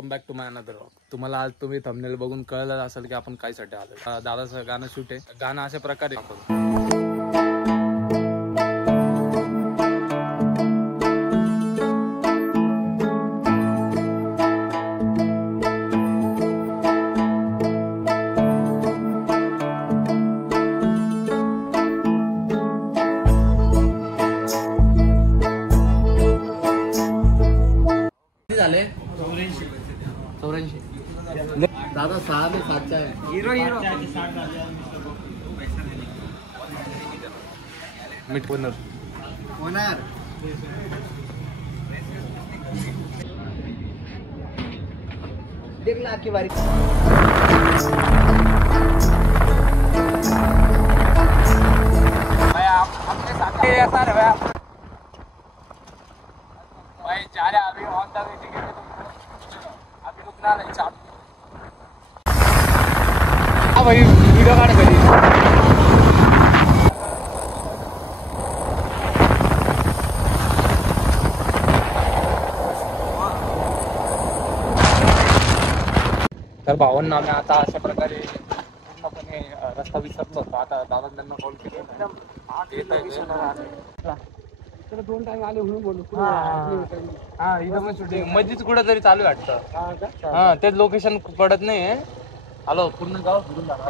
Welcome back to my another vlog. तुम्हाला आज तुम्ही थंबनेल बघून कळलं असेल की आपण काय साठी आलो. दादाचं गाणं शूट आहे. गाणं अशा प्रकारे झाले 84 दादा 6 ते 7 आहे. हिरो मीट होणार देख ना की बारी भाई हमने साथ ऐसा है भाई जा रहे अभी ऑन द वे टिकट है तुमको अभी रुकना नहीं चाप. हाँ भाई वीडियो काट करी तर भावांना आम्ही आता अशा प्रकारे पूर्णपणे रस्ता विसरलो होतो. आता दादा त्यांना कॉल केला तर 2 टाइम आले म्हणून बोलू. हा इथं पण शूटिंग मध्येच कुठं तरी चालू वाटतं. हा तेच लोकेशन पडत नाही. आलो पूर्ण गाव फिरून झाला.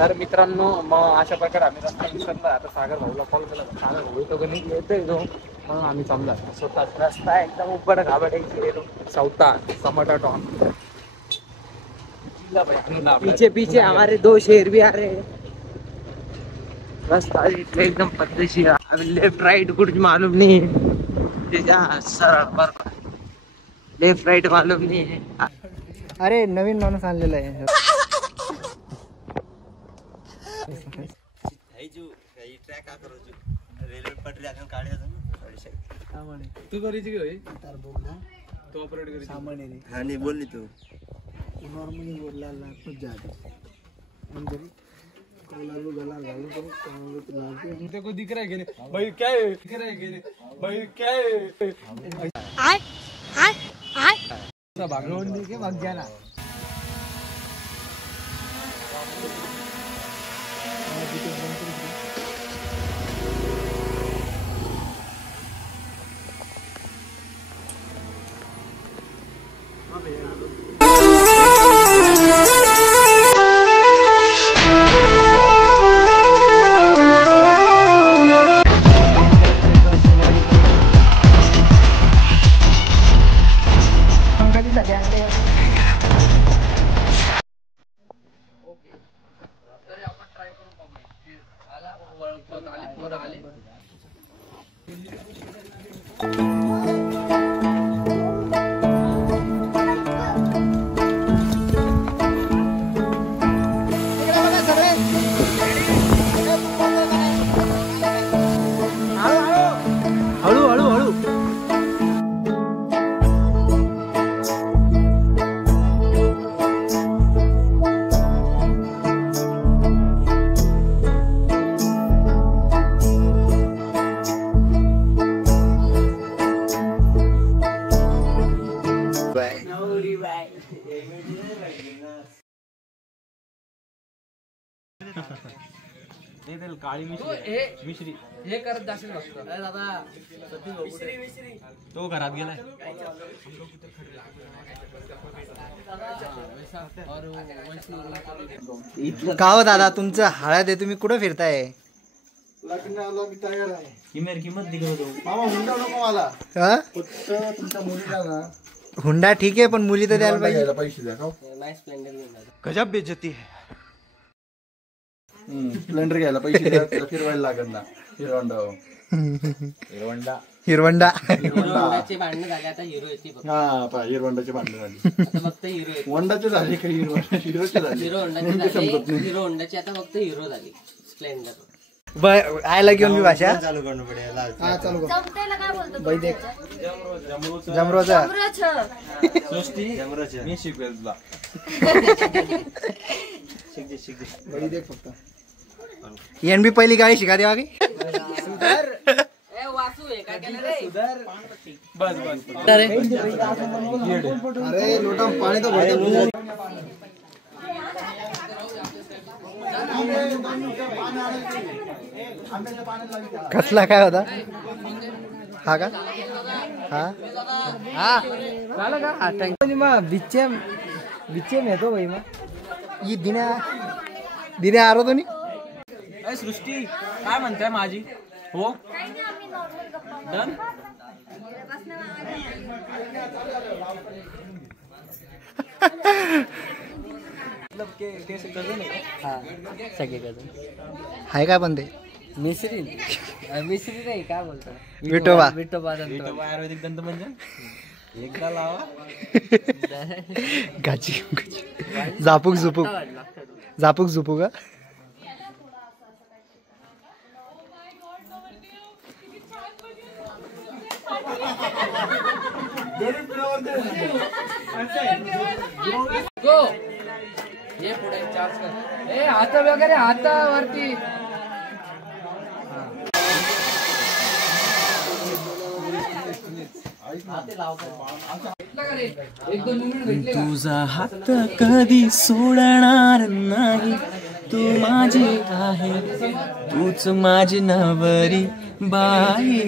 तर मित्रांनो मग अशा प्रकारे आम्ही रस्ता विसरला. आता सागर भाऊला कॉल केला. सागर भाऊ तो कधी येतोय जो मग आम्ही चाललो स्वतः रस्ता एकदम उघड घाबट गेलो. चौथा टमाटा टॉन पीछे पीछे हमारे 2 शेर भी आ रहे हैं. रास्ता एकदम पद्धतशीर. अभी लेफ्ट राइट कुछ मालूम नहीं है. सरळ लेफ्ट राइट मालूम नहीं है. अरे नवीन माणूस आणलेला आहे. तू करीची तू ऑपरेट करी सामान्य हाँ नहीं बोल तू नॉर्मली बोलला कुछ ज्यादा अंदर कोलालू गला गालू तो कोलालू तो लागे तेरे को दिख रहा है कि नहीं भाई क्या है दिख रहा है कि नहीं भाई क्या है हाय हाय हाय सब भागलोन देखे भाग जाना. काळी मिश्री हे करत जाशील नसतं दादा. तो घरात गेलाय. का हो दादा तुमचं हळद आहे तुम्ही कुठं फिरताय. लग्नाला मी तयार आहे. किंमत दिखवतो मामा हुंडा नको मला. फक्त तुमच्या मुलीला ना हुंडा ठीक आहे पण मुली तर द्यायला पाहिजे. पैसे द्या का. गजब बेइज्जती है. स्प्लेंडर घ्यायला पैसे द्या. फिरवायला लागेल ना. हिरवंडा हिरोंडाचे भांडण झाले आता हिरो येते फक्त. हा हिरवंडाचे भांडण झाली. आता फक्त हिरो येते. वंडाचे झाले काही हिरोचे झाले. हिरो होंडाचे झाले. हिरो होंडाची आता फक्त हिरो झाली. स्प्लेंडर आयला घेऊन मी भाषा चालू करणं पडेल. हा चालू कर. जमतेला काय बोलतो बाई देख जमरोचा मी शिकवेल तुला. बाई देख फक्त एनबी पहिली गाडी शिका देवा की वासू आहे काय बस बस अरे लोटा पाणी तर भरतं. कसला काय होता हा का हा झालं का बिच्चे येतो भाई मग ही दिने आरो तो सृष्टी काय म्हणताय माझी हो काही नाही, आम्ही नॉर्मल गप्पा डन सगळे कजन हाय काय पण ते मिसरी नाही काय बोलतो विठोबा विठोबा आयुर्वेदिक दंत म्हणजे एकदा लावा गाची झापूक झुपूक झापूक झुपूक का गो ये पुढे चार्ज कर ए हात वगैरे हातावरती तुझा हात कधी सोडणार नाही तू माझी आहे तूच माझी नवरी बाई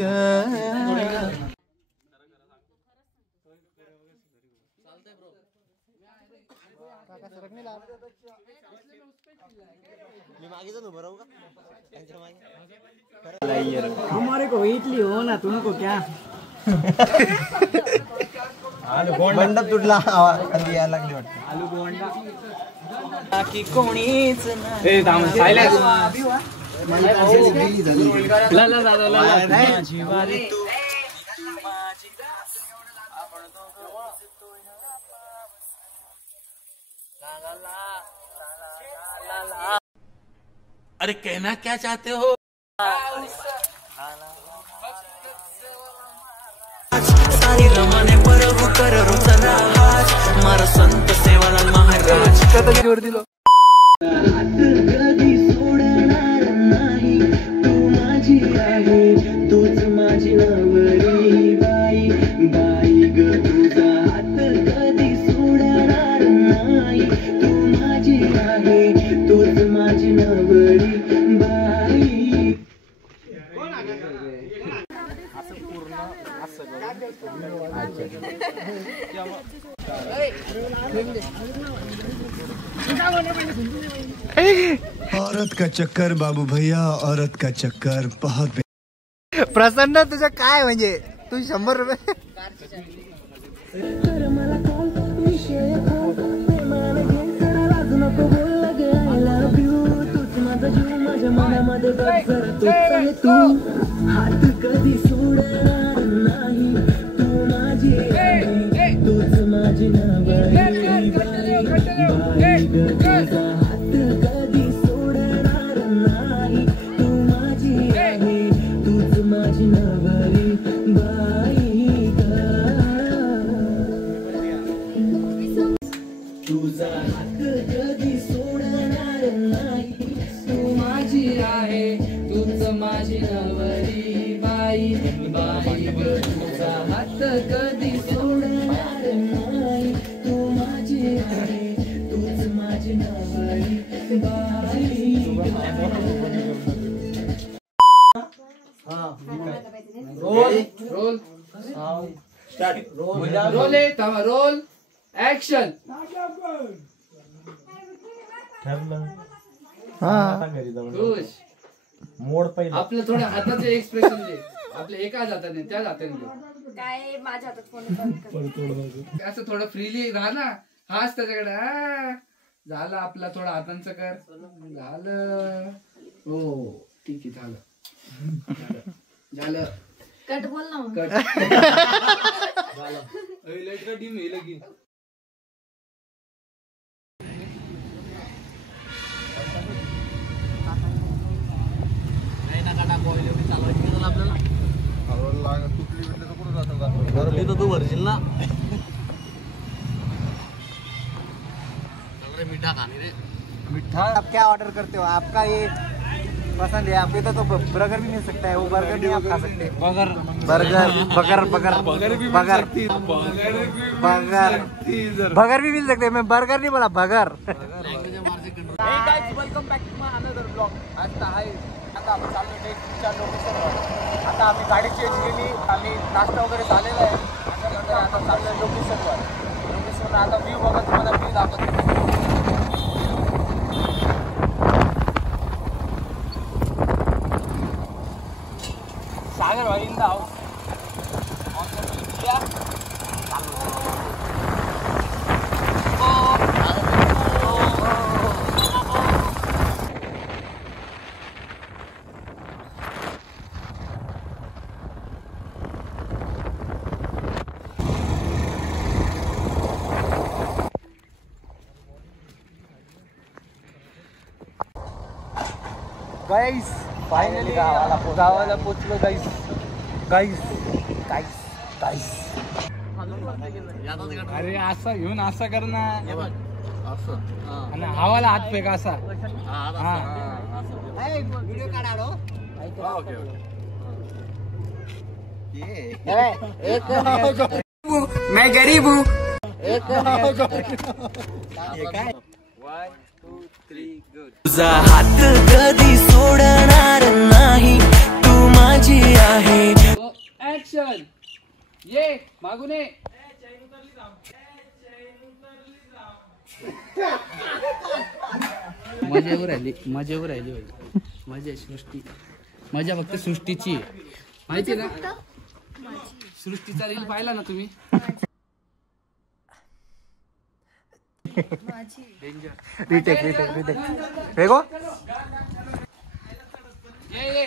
ग हमारे को इडली हो ना तुमको क्या मंडप तुटला खाली यायला लागली वाटतं. आलू बोंडा की कोणीच माझी वारी तू अरे कहना क्या चाहते हो सारी रमाने बरोबर कर रोचना हाच मारा संत सेवालाल महाराज जोर दिलो कधी सोडणार नाही तू माझी आहे तूच माझी नवरी बाई बाई ग तुझा हात कधी सोडणार नाही तू माझी आहे तूच माझी नवरी बाई औरत का चक्कर बाबू भैया औरत का चक्कर बहुत प्रसन्न तुझं काय म्हणजे तू 100 रुपये मला कॉल विषय प्रेमाने घे जरा लाज नको बोल ग आय लव्ह यू तूच माझा जीव माझ्या मनामध्ये बघ जरा तूच आहे तू हात कधी सोडणार नाही तू माझी आहे तूच माझी नवरी बाई ग तुझा हात कधी सोडणार नाही तू माझी आहे तूच माझी नवरी बाई ग तुझा हात कधी सोडणार नाही तू माझी आहे तूच माझी नवरी बाई बाई ग तुझा हात कधी सोडणार नाही तू माझी आहे तूच माझी नवरी बाई रोल ऍक्शन खुश मोड पहिला आपलं थोडं हाताचे एक्सप्रेशन दे आपल्या एका हाताने त्या हाताने दे काय माझ्या हातात फोन असं थोडं फ्रीली राहा ना हाच त्याच्याकडे झालं आपला थोडा हातांचं कर झालं हो ठीक आहे झालं झालं कट बोल ना मग. कट लाईट का डिम आहे लगी तू भरशील ना मीठा आप क्या ऑर्डर करते हो आपका ये पसंद है आपको तो बर्गर भी मिल सकता है, वो बर्गर भी आप खा सकते हैं। बगर बर्गर बगर बगर बगर बगर भी मिल सकते हैं, मैं बर्गर नहीं बोला बगर। Welcome back to my another blog. आता आम्ही चाललो डेटच्या लोकेशनवर। आता आम्ही गाडी चेंज केली, आम्ही नाश्ता वगैरे झालेला आहे, त्याच्यानंतर आता चाललोय लोकेशनवर। आता व्ह्यू बघा, तुम्हाला व्ह्यू दाखवतो। सागर भाई in the house. Guys finally गावाला पोचलो गाइस गाइस गाइस गाइस। अरे असं घेऊन असं कर ना, आणि हवाला हात फेका असा। व्हिडिओ काढा मैं गरीब हूँ। तुझा हात कधी सोडणार नाही, तू माझी आहे। ऍक्शन, ये मागून ये। मजेवर राहिली मजा सृष्टी, मजा फक्त सृष्टीची आहे, माहिती ना? सृष्टीचा रील पाहिला ना तुम्ही? रिटेक फेको। ये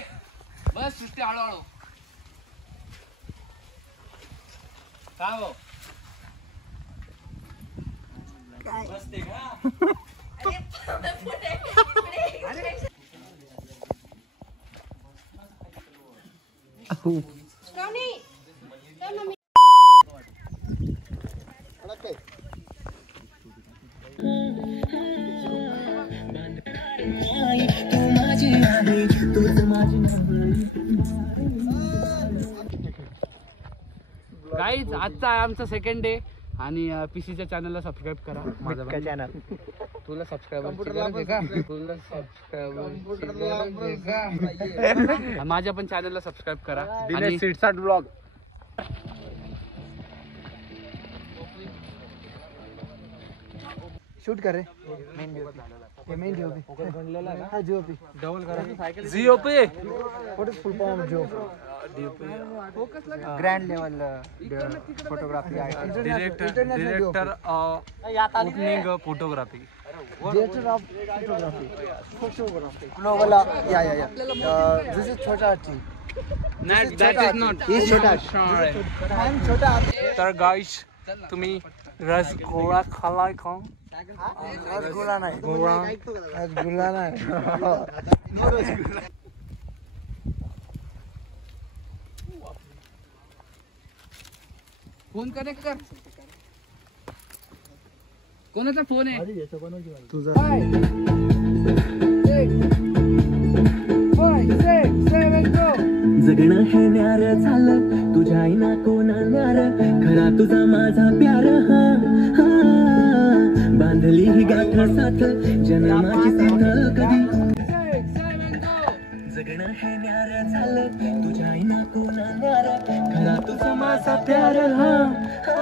बस सृष्टी, हळूहळू का हो? बसते का? गाईज आजचा आहे आमचा सेकंड डे, आणि पीसीच्या चॅनलला सबस्क्राईब करा। माझा चॅनल तुला सबस्क्रायबरची गरज आहे का? तुला सबस्क्रायबरची गरज आहे का? माझ्या पण चॅनलला सबस्क्राईब करा। आणि सीटसाट ब्लॉग शूट कर रे मेन जीओपी हाँ जीओपी डबल करा। GOP what is full form of GOP? Grand level photography director opening photography, director of photography global yeah this is छोटा आरती। that is not he is छोटा I am छोटा। तर guys तुम्ही रसगोळा खालाय का? रसगुल्ला नाही, रसगुल्ला नाही। फोन कनेक्ट कर। कोणाचा फोन आहे? तुझा। 5, 6, 7 go। जगणं हे न्यार झालं, तुझ्या आईना कोणा न्यार, खरा तुझा माझा प्यार। हा हा बांधली ही गाठ साथ, जन्माची साथ कधी। 6, 7 go। जगणं हे न्यार झालं, तुझ्या आईना कोणा न्यार, खरा तुझा माझा प्यार। हा हा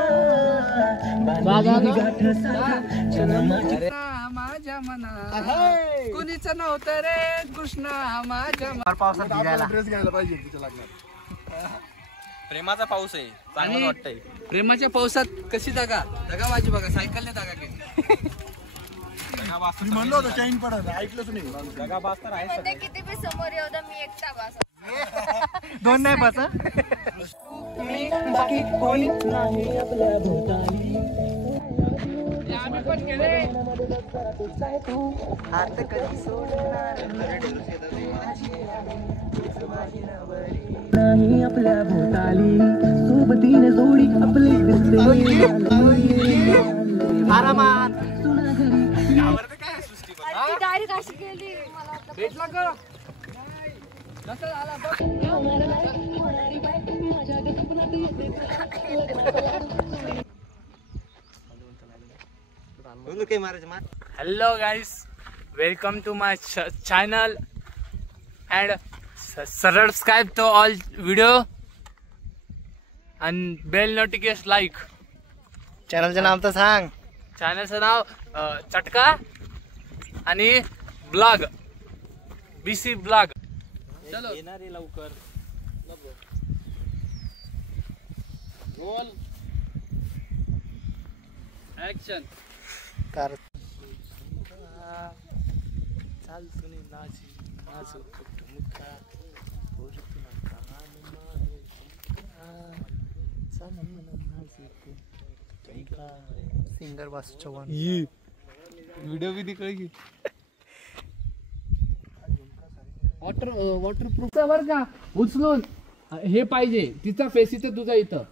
बांधली ही गाठ साथ, जन्माची माझ्या मना कुणीच नव्हतं रे कृष्णा माझ्या मना। पावसात भिजायला ड्रेस घ्यायला पाहिजे तिच्या लागणार। प्रेमाचा पाऊस आहे, चांगलं वाटतंय। प्रेमाच्या पावसात कशी जागा माझी बघा, सायकलने जागा केली। मी म्हणलो होतो चैन पडत, ऐकलंच नाही। म्हणजे किती बी समोर येऊ द्या, मी एकटा बस। दोन नाही बस। बाकी कोणी नाही आपल्या भोवताली, आम्ही पण केले। हात कधी सोडणार नाही आपल्या भोवताली, सोबतीने जोडी आपली दिसते। आरामात डायरेक्ट अशी गेली, मला वाटलं भेटला का? कसा झाला बघ. Hello guys, welcome to my channel and subscribe to all video and bell notification like. चॅनलचं नाव तर सांग. चॅनलचं नाव चटका आणि ब्लॉग BC ब्लॉग. चलो येणार आहे लवकर. Roll action. कार चाल सुनी नाची नाचू मुक्का सिंगर वासू चव्हाण. व्हिडिओ बी तिकडे की वॉटरप्रूफ बर का उचलून हे पाहिजे तिचा फेस इथं तुझा इथं.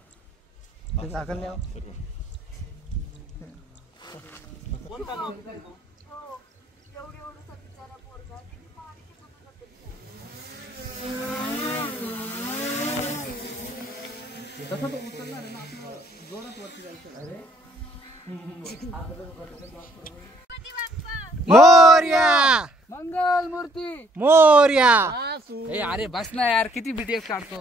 झाकण द्या. तसा तो उचलणार आहे ना आपल्याला जोरात वरती जायचं. अरे मोरया मंगल मूर्ती. मोरया. अरे बस ना यार किती BTS काढतो.